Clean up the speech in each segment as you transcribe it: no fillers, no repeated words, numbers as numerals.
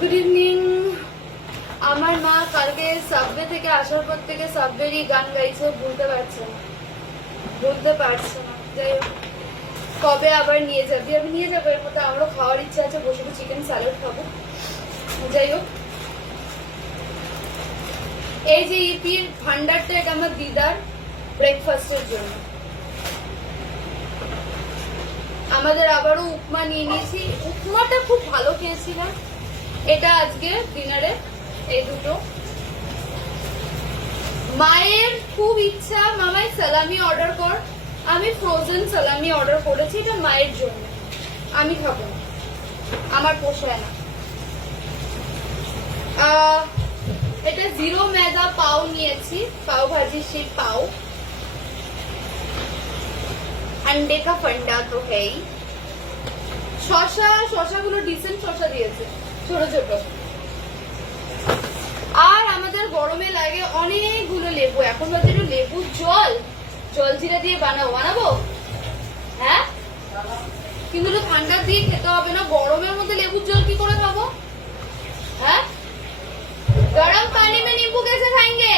Good evening. আমার মা কালকে সাবওয়ে থেকে আসার পর থেকে সাবওয়েরই গান গাইছে, ভুলতে পারছে না। যাই হোক, কবে আবার নিয়ে যাবি? আমি নিয়ে যাবো, এর মধ্যে আমারও খাওয়ার ইচ্ছা আছে, বসে বসে চিকেন স্যালাড খাবো। যাই হোক, এই যে ইপির ভান্ডারটা, এটা আমার দিদার ব্রেকফাস্টের জন্য। আমাদের আবারও উপমা নিয়ে নিয়েছি, উপমাটা খুব ভালো খেয়েছিলাম। এটা আজকে ডিনারে এই দুটো। মায়ের খুব ইচ্ছা মামাই সালামি অর্ডার কর, আমি ফ্রোজেন সালামি অর্ডার করেছি, এটা মায়ের জন্য। আমি খাবো না, আমার পোষায় না। এটা জিরো मैदा পাও নিয়েছি, পাও ভাজি সেই পাও। अंडे का फंडा तो है ही। শশাগুলো ডিসেন্ট শশা দিয়েছে, ছোট ছোট। আর আমাদের গরমে লাগে অনেকগুলো লেবু। এখন বাজে লেবুর জল জিরা দিয়ে বানাবো। হ্যাঁ, কিন্তু ঠান্ডা দিয়ে খেতে হবে না। গরমের মধ্যে লেবুর জল কি করে খাবো? হ্যাঁ, গরম পানি में नींबू कैसे खाएंगे?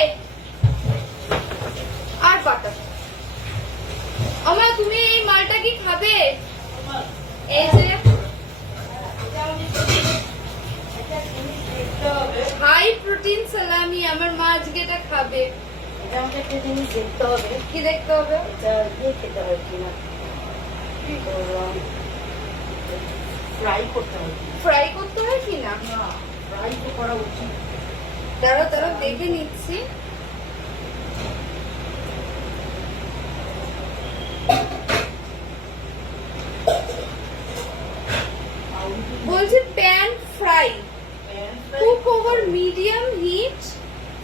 আর বাটা। আমার তুমি এই মালটা কি খাবে? এই যে হাই প্রোটিন সালামি, আমার মা আজকে এটা খাবে। এটা আমাকে একটা জিনিস দেখতে হবে। কি দেখতে হবে? এটা দিয়ে খেতে হবে কিনা, ফ্রাই করতে হবে। ফ্রাই করতে হয় কিনা? ফ্রাই তো করা উচিত। তারা দেখে নিচ্ছি। বলছি pan fry, cook over medium heat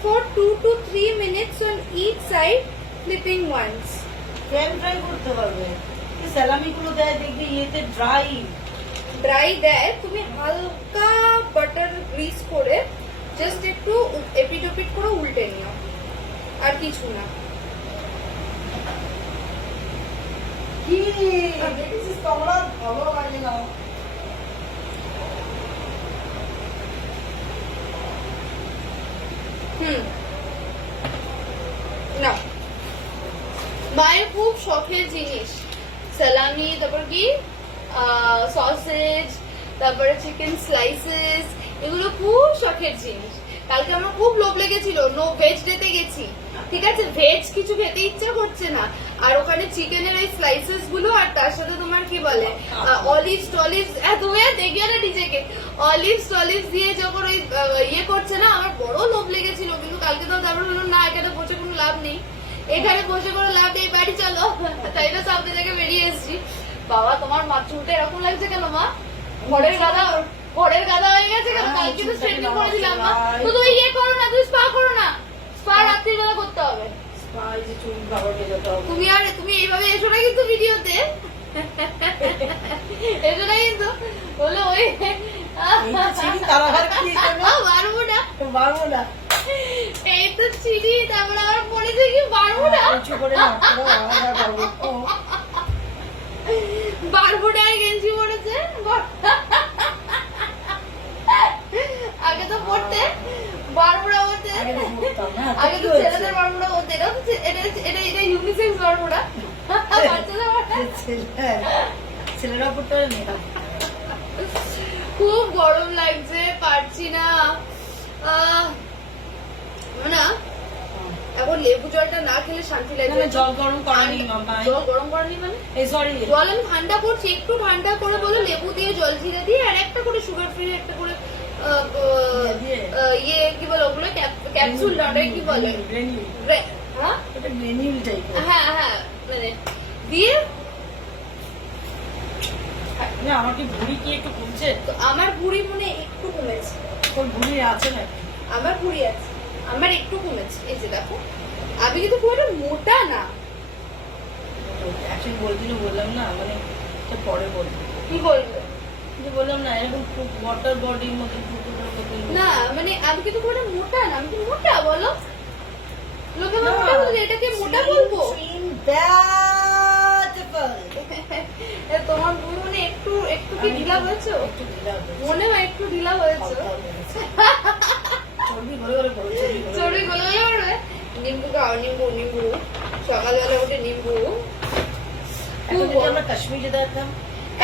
for 2 to 3 minutes on each side, flipping once. Pan fry করতে হবে। সালামি গুলো দেয় দেখবি ইয়েতে ড্রাই দেয়, তুমি হালকা বাটার গ্রিস করে জাস্ট একটু এপিট ওপিট করে উল্টে নিও, আর কিছু না। কি দেখেছিস তোমরা? ভালো লাগে না। না, মায়ের খুব শখের জিনিস সালামি, তারপর কি সসেজ, তারপরে চিকেন স্লাইসেস, এগুলো খুব শখের জিনিস। কালকে আমার খুব লোভ লেগেছিল, নো ভেজ ডেতে গেছি, ঠিক আছে, ভেজ কিছু খেতে ইচ্ছা করছে না, আর ওখানে চিকেনের ওই স্লাইসেস গুলো, আর তার সাথে তোমার কি বলে অলিভস টলিভস, তুমি দেখিও না নিজেকে, অলিভস দিয়ে যখন ওই ইয়ে করছে না, আমার বড় লোভ লেগেছিল। কিন্তু কালকে তো তারপর হলো না, এখানে বসে কোনো লাভ নেই, এখানে বসে কোনো লাভ নেই, বাড়ি চলো। তাই না সামনে থেকে বেরিয়ে এসছি। বাবা, তোমার মা চুলটা এরকম লাগছে কেন মা? ঘরের গাদা হয়ে গেছে কেন? কালকে তো স্ট্রেটনিং করে দিলাম মা। তো তুমি ইয়ে করো না, তুমি স্পা করো না, স্পা রাত্রিবেলা করতে হবে। তুমি এইভাবে এসো না কিন্তু ভিডিওতে, এসো না কিন্তু, বলো ওই পারবো না। এই তো চিনি, তারপরে আবার পড়েছে কি পারবো না, বারবুডার গেঞ্জি পড়েছে। আগে তো পড়তে বারবুড়া বলতে, আগে তো ছেলেদের বারবুড়া বলতে, এটা ইউনিসেক্স বারবুড়া, ছেলেরা পড়তে মেয়েরা। খুব গরম লাগছে, পারছি না। না, এখন লেবু জলটা না খেলে শান্তি লাগবে। জল গরম করানি মামা, জল গরম করানি মানে সরি, জল আমি ঠান্ডা করছি, একটু ঠান্ডা করে বলো, লেবু দিয়ে জল জিরে দিয়ে, আর একটা করে সুগার ফ্রি একটা করে ইয়ে কি বলে ওগুলো, ক্যাপসুল না কি বলে, হ্যাঁ মানে দিয়ে। আমাকে ভুড়ি কি একটু কমছে? আমার ভুড়ি মনে একটু কমেছে। তোর ভুড়ি আছে না? আমার ভুড়ি আছে, আমার একটু কমেছে। এই যে দেখো, আমি কিন্তু খুব একটা মোটা না। বললাম না, মানে পরে বলবো। কি বলবো? বললাম না, এরকম ওয়াটার বডির মতো না, মানে আমি কিন্তু খুব একটা মোটা না। আমি তো মোটা, বলো লোকে মোটা বলে, এটাকে মোটা বলবো? তোমার মনে একটু কি ঢিলা হয়েছে? মনে হয় একটু ঢিলা হয়েছে। সকালবেলা উঠে নিম্বু। এখন যদি আমরা কাশ্মীর যেতে পারতাম,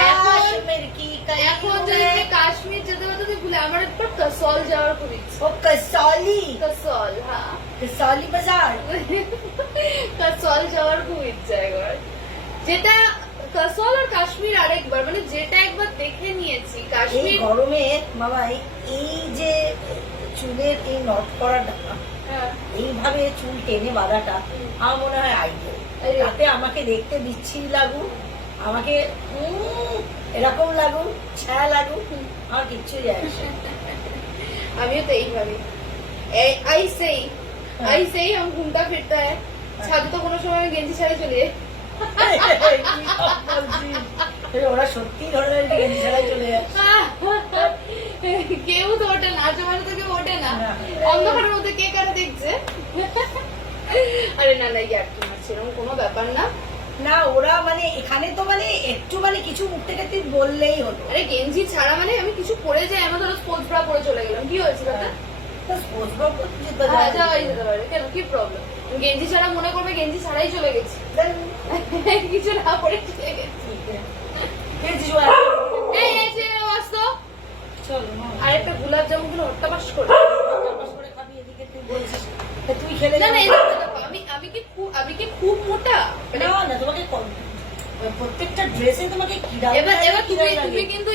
এখন কাশ্মীর কি এখন যদি কাশ্মীর যেতে পারতো তো ভুলে, আমার একবার কসল যাওয়ার খুব ইচ্ছা। ও কসৌলি, কসল, হ্যাঁ কসৌলি বাজার। কসল যাওয়ার খুব ইচ্ছা একবার। যেটা কসল আর কাশ্মীর আরেকবার, মানে যেটা একবার দেখে নিয়েছি এই কাশ্মীর। গরমে বাবা এই যে চুলের এই নট করাটা, হ্যাঁ, এইভাবে চুল টেনে বাঁধাটা আমার মনে হয় আইডিয়াল। আরে। তাতে আমাকে দেখতে বিচ্ছিরি লাগুক, আমাকে এরকম লাগুক, ছায়া লাগুক, আমার কিচ্ছু যায় আসে না। আমিও তো এই ভাবি। आई से ही हम घूमता फिरता है। छत तो কোনো সময় আমি গেঞ্জি ছাড়াই চলে যাই। কি সব বলছিস? ওরা সত্যি ধরনের গেঞ্জি ছাড়াই চলে যায়। কেউ তো ওঠে না, আশেপাশে তো কেউ ওঠে না। না। অন্ধকারের মধ্যে কে কারা দেখছে? আরে না না, ইয়ার কি মারছে, এরকম কোনো ব্যাপার না। না ওরা মানে এখানে তো মানে একটু মানে কিছু মুখ থেকে তুই বললেই হতো। আরে গেঞ্জি ছাড়া মানে আমি কিছু পরে যাই, আমি ধরো স্পোর্টস ব্রা পরে চলে গেলাম, কি হয়েছে দাদা? হ্যাঁ, যাওয়াই যেতে পারে, কেন কি প্রবলেম? গেঞ্জি ছাড়া মনে করবে গেঞ্জি ছাড়াই চলে গেছি, কিছু না পরে চলে গেছি। এই এই যে আসতো আরেকটা গোলাপ জামুন গুলো হট্টাবাস করে। তুই খেলে না না, এই দেখো, আমি কি খুব মোটা? না না তোমাকে প্রত্যেকটা ড্রেসে তোমাকে এবার তুমি কিন্তু